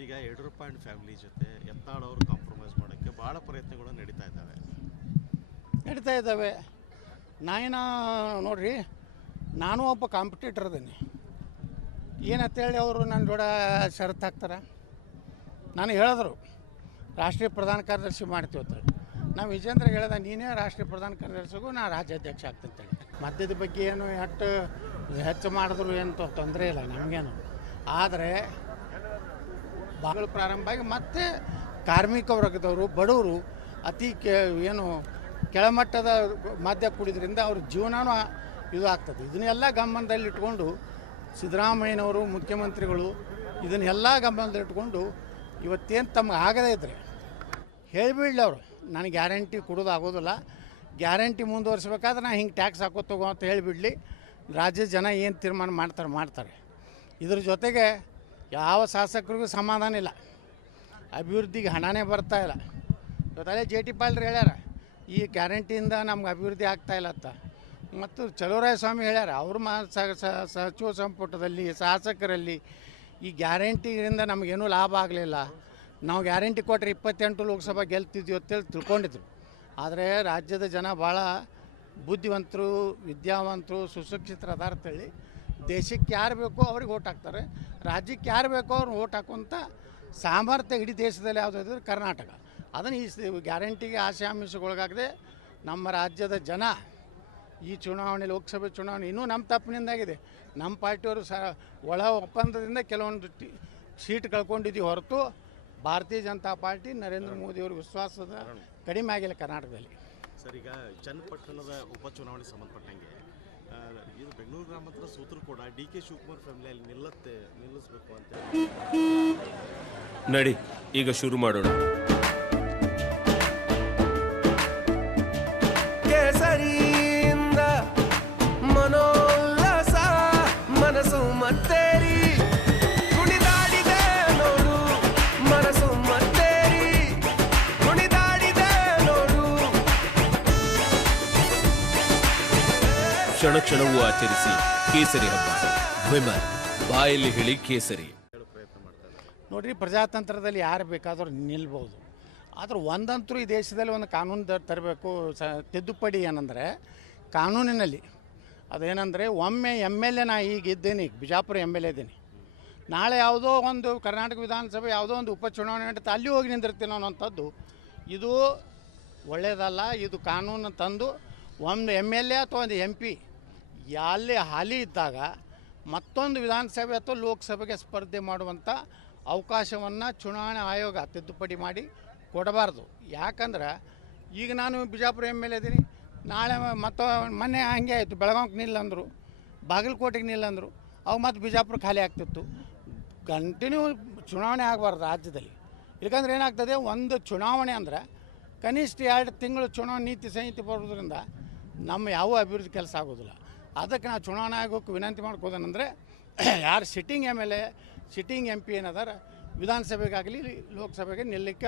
ಈಗ Yediyurappa and family ಜೊತೆ ಯತ್ನಾಳ್ ಅವರು ಕಾಂಪ್ರಮೈಸ್ ಮಾಡೋಕ್ಕೆ ಭಾಳ ಪ್ರಯತ್ನಗಳು ನಡೀತಾ ಇದ್ದಾವೆ. ನೋಡ್ರಿ, ನಾನು ಒಬ್ಬ ಕಾಂಪಿಟೇಟರ್ ಅದೇನೆ. ಏನಂತೇಳಿ ಅವರು ನನ್ನ ಜೋಡ ಷರತ್ತು ಹಾಕ್ತಾರೆ. ನಾನು ಹೇಳಿದ್ರು ರಾಷ್ಟ್ರೀಯ ಪ್ರಧಾನ ಕಾರ್ಯದರ್ಶಿ ಮಾಡ್ತೀವಿ ಅಂತೇಳಿ. ನಾವು ವಿಜೇಂದ್ರ ಹೇಳ್ದೆ, ನೀನೇ ರಾಷ್ಟ್ರೀಯ ಪ್ರಧಾನ ಕಾರ್ಯದರ್ಶಿಗೂ ನಾ ರಾಜ್ಯಾಧ್ಯಕ್ಷ ಆಗ್ತಂತೇಳಿ. ಮದ್ಯದ ಬಗ್ಗೆ ಏನು ಹೆಚ್ಚು ಮಾಡಿದ್ರು ಏನು ತೊಂದರೆ ಇಲ್ಲ ನಮಗೇನು. ಆದರೆ ಬಾಗಿಲು ಪ್ರಾರಂಭ ಆಗಿ ಮತ್ತೆ ಕಾರ್ಮಿಕ ವರ್ಗದವರು, ಬಡವರು, ಅತಿ ಏನು ಕೆಳಮಟ್ಟದ ಮದ್ಯ ಕುಡಿದ್ರಿಂದ ಅವ್ರ ಜೀವನನೂ ಇದು ಆಗ್ತದೆ. ಇದನ್ನೆಲ್ಲ ಗಮನದಲ್ಲಿಟ್ಕೊಂಡು ಸಿದ್ದರಾಮಯ್ಯನವರು ಮುಖ್ಯಮಂತ್ರಿಗಳು ಇದನ್ನೆಲ್ಲ ಗಮನದಲ್ಲಿಟ್ಕೊಂಡು ಇವತ್ತೇನು ತಮ್ಗೆ ಆಗದೇ ಇದ್ದರೆ ಹೇಳಿಬಿಡಲಿ ಅವರು, ನನಗೆ ಗ್ಯಾರಂಟಿ ಕೊಡೋದಾಗೋದಿಲ್ಲ, ಗ್ಯಾರಂಟಿ ಮುಂದುವರಿಸ್ಬೇಕಾದ್ರೆ ನಾನು ಹಿಂಗೆ ಟ್ಯಾಕ್ಸ್ ಹಾಕೋ ತಗೋ ಅಂತ ಹೇಳಿಬಿಡಲಿ. ರಾಜ್ಯದ ಜನ ಏನು ತೀರ್ಮಾನ ಮಾಡ್ತಾರೆ. ಇದ್ರ ಜೊತೆಗೆ ಯಾವ ಶಾಸಕರಿಗೂ ಸಮಾಧಾನ ಇಲ್ಲ. ಅಭಿವೃದ್ಧಿಗೆ ಹಣನೇ ಬರ್ತಾಯಿಲ್ಲ. ಇವತ್ತಲ್ಲೇ ಜೆ ಟಿ ಪಾಲ್ರು ಹೇಳ್ಯಾರ, ಈ ಗ್ಯಾರಂಟಿಯಿಂದ ನಮ್ಗೆ ಅಭಿವೃದ್ಧಿ ಆಗ್ತಾಯಿಲ್ಲ ಅಂತ. ಮತ್ತು ಚಲುವರಾಯ ಸ್ವಾಮಿ ಹೇಳ್ಯಾರ, ಅವರು ಸಚಿವ ಸಂಪುಟದಲ್ಲಿ ಶಾಸಕರಲ್ಲಿ ಈ ಗ್ಯಾರಂಟಿಯಿಂದ ನಮಗೇನೂ ಲಾಭ ಆಗಲಿಲ್ಲ, ನಾವು ಗ್ಯಾರಂಟಿ ಕೊಟ್ಟರೆ 28 ಲೋಕಸಭಾ ಗೆಲ್ತಿದ್ವಿ ಅಂತೇಳಿ ತಿಳ್ಕೊಂಡಿದ್ರು. ಆದರೆ ರಾಜ್ಯದ ಜನ ಭಾಳ ಬುದ್ಧಿವಂತರು, ವಿದ್ಯಾವಂತರು, ಸುಶಿಕ್ಷಿತರು ಅದಾರ ಅಂತೇಳಿ ದೇಶಕ್ಕೆ ಯಾರು ಬೇಕೋ ಅವ್ರಿಗೆ ಓಟ್ ಹಾಕ್ತಾರೆ, ರಾಜ್ಯಕ್ಕೆ ಯಾರು ಬೇಕೋ ಅವ್ರು ಓಟ್ ಹಾಕುವಂಥ ಸಾಮರ್ಥ್ಯ ಇಡೀ ದೇಶದಲ್ಲಿ ಯಾವುದಾದ್ರೆ ಕರ್ನಾಟಕ. ಅದನ್ನು ಈ ಗ್ಯಾರಂಟಿಗೆ ಆಸೆ ಆಮಿಷಗೊಳಗಾಗದೆ ನಮ್ಮ ರಾಜ್ಯದ ಜನ ಈ ಚುನಾವಣೆ, ಲೋಕಸಭೆ ಚುನಾವಣೆ ಇನ್ನೂ ನಮ್ಮ ತಪ್ಪಿನಿಂದಾಗಿದೆ. ನಮ್ಮ ಪಾರ್ಟಿಯವರು ಒಳ ಒಪ್ಪಂದದಿಂದ ಕೆಲವೊಂದು ಸೀಟ್ ಕಳ್ಕೊಂಡಿದ್ದೀವಿ ಹೊರತು ಭಾರತೀಯ ಜನತಾ ಪಾರ್ಟಿ ನರೇಂದ್ರ ಮೋದಿಯವ್ರ ವಿಶ್ವಾಸದ ಕಡಿಮೆ ಆಗಿಲ್ಲ ಕರ್ನಾಟಕದಲ್ಲಿ. ಸರ್, ಈಗ ಚನ್ನಪಟ್ಟಣದ ಉಪಚುನಾವಣೆ ಸಂಬಂಧಪಟ್ಟಂಗೆ ಇದು ಬೆಂಗಳೂರು ಗ್ರಾಮಾಂತರ ಸೂತ್ರ ಕೂಡ ಡಿ ಕೆ ಶಿವಕುಮಾರ್ ಫ್ಯಾಮಿಲಿ ಅಲ್ಲಿ ನಿಲ್ಲಿಸಬೇಕು ಅಂತ ನಡಿ ಈಗ ಶುರು ಮಾಡೋಣ. ಕೇಸರಿಯಿಂದ ಮನೋಲ್ಲಾಸ ಮನಸ್ಸು ಮತ್ತೇರಿ ಕುಣಿದಾಡಿದೆ ನೋಡು, ಮನಸ್ಸು ಮತ್ತೇರಿ ಕುಣಿದಾಡಿದೆ ನೋಡು. ಕ್ಷಣ ಕ್ಷಣವೂ ಆಚರಿಸಿ ಕೇಸರಿ ಹಬ್ಬ. ವಿಮಲ್ ಬಾಯಲ್ಲಿ ಹೇಳಿ ಕೇಸರಿ. ನೋಡ್ರಿ, ಪ್ರಜಾತಂತ್ರದಲ್ಲಿ ಯಾರು ಬೇಕಾದರೂ ನಿಲ್ಬೋದು. ಆದ್ರೆ ಒಂದಂತರೂ ಈ ದೇಶದಲ್ಲಿ ಒಂದು ಕಾನೂನು ತರಬೇಕು. ತಿದ್ದುಪಡಿ ಏನಂದರೆ ಕಾನೂನಿನಲ್ಲಿ ಅದೇನೆಂದರೆ, ಒಮ್ಮೆ MLA ನಾ ಈಗ ಇದ್ದೇನೆ, ಬಿಜಾಪುರ MLA ಇದ್ದೀನಿ, ನಾಳೆ ಯಾವುದೋ ಒಂದು ಕರ್ನಾಟಕ ವಿಧಾನಸಭೆ ಯಾವುದೋ ಒಂದು ಉಪಚುನಾವಣೆ ನಡೀತಾ ಅಲ್ಲಿ ಹೋಗಿ ನಿಂದಿರ್ತೀನಿ ಅನ್ನೋಂಥದ್ದು ಇದು ಒಳ್ಳೆಯದಲ್ಲ. ಇದು ಕಾನೂನು ತಂದು ಒಂದು MLA ಅಥವಾ ಒಂದು MP ಅಲ್ಲಿ ಹಾಲಿ ಇದ್ದಾಗ ಮತ್ತೊಂದು ವಿಧಾನಸಭೆ ಅಥವಾ ಲೋಕಸಭೆಗೆ ಸ್ಪರ್ಧೆ ಮಾಡುವಂಥ ಅವಕಾಶವನ್ನು ಚುನಾವಣಾ ಆಯೋಗ ತಿದ್ದುಪಡಿ ಮಾಡಿ ಕೊಡಬಾರ್ದು. ಯಾಕಂದ್ರೆ ಈಗ ನಾನು ಬಿಜಾಪುರ MLA ಇದ್ದೀನಿ, ನಾಳೆ ಮೊನ್ನೆ ಹಂಗೆ ಆಯಿತು, ಬೆಳಗಾವಿಗೆ ನಿಲ್ಲಂದರು, ಬಾಗಲಕೋಟೆಗೆ ನಿಲ್ಲಂದರು, ಅವಾಗ ಮತ್ತು ಬಿಜಾಪುರ ಖಾಲಿ ಆಗ್ತಿತ್ತು. ಕಂಟಿನ್ಯೂ ಚುನಾವಣೆ ಆಗಬಾರ್ದು ರಾಜ್ಯದಲ್ಲಿ. ಯಾಕಂದ್ರೆ ಏನಾಗ್ತದೆ, ಒಂದು ಚುನಾವಣೆ ಅಂದರೆ ಕನಿಷ್ಠ 2 ತಿಂಗಳು ಚುನಾವಣೆ ನೀತಿ ಸಂಹಿತೆ ಬರೋದ್ರಿಂದ ನಮ್ಮ ಯಾವ ಅಭಿವೃದ್ಧಿ ಕೆಲಸ ಆಗೋದಿಲ್ಲ. ಅದಕ್ಕೆ ನಾವು ಚುನಾವಣಾ ಆಯೋಗಕ್ಕೆ ವಿನಂತಿ ಮಾಡ್ಕೋದೇನೆಂದರೆ, ಯಾರು ಸಿಟ್ಟಿಂಗ್ MLA ಸಿಟ್ಟಿಂಗ್ MP ಏನದಾರ ವಿಧಾನಸಭೆಗಾಗಲಿ ಲೋಕಸಭೆಗೆ ನಿಲ್ಲಕ್ಕೆ